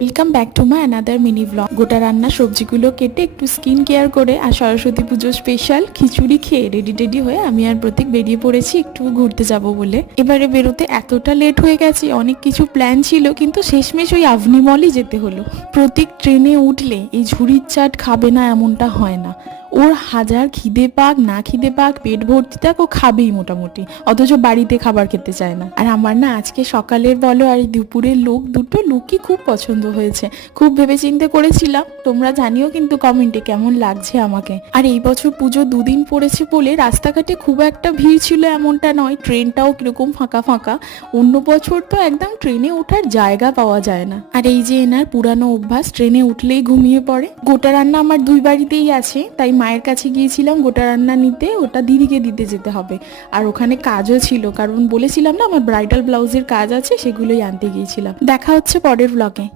Welcome back to my another mini blog. গোটা রান্না সবজিগুলো কেটে একটু স্কিন কেয়ার করে আর সরস্বতী পুজো স্পেশাল খিচুড়ি খেয়ে রেডি হয়ে আমি আর প্রতীক বেরিয়ে পড়েছি একটু ঘুরতে যাব বলে। এবারে বেরোতে এতটা লেট হয়ে গেছে, অনেক কিছু প্ল্যান ছিল কিন্তু শেষমেশ ওই আভনি মলই যেতে হলো। প্রতীক ট্রেনে উঠলে এই ঝুড়ির চাট খাবে না এমনটা হয় না। ওর হাজার খিদে পাক না খিদে পাক পেট ভর্তি থাক ও খাবেই মোটামুটি, অথচ বাড়িতে খাবার খেতে চায় না। আর আমার না আজকে সকালের বলো আর দুপুরের দুটো লুকই খুব পছন্দ হয়েছে। খুব ভেবেচিন্তে করেছিলাম, তোমরা জানিও কিন্তু কমেন্টে কেমন লাগছে আমাকে। আর এই বছর পুজো দুদিন পড়েছে বলে রাস্তাঘাটে খুব একটা ভিড় ছিল এমনটা নয়, ট্রেনটাও কিরকম ফাঁকা ফাঁকা। অন্য বছর তো একদম ট্রেনে ওঠার জায়গা পাওয়া যায় না। আর এই যে এনার পুরানো অভ্যাস, ট্রেনে উঠলেই ঘুমিয়ে পড়ে। গোটা রান্না আমার দুই বাড়িতেই আছে, তাই মায়ের কাছে গিয়েছিলাম গোটা রান্না নিতে, ওটা দিদিকে দিতে যেতে হবে। আর ওখানে কাজও ছিল, কারণ বলেছিলাম না আমার ব্রাইডাল ব্লাউজের কাজ আছে, সেগুলোই আনতে গিয়েছিলাম। দেখা হচ্ছে পরের ব্লগে।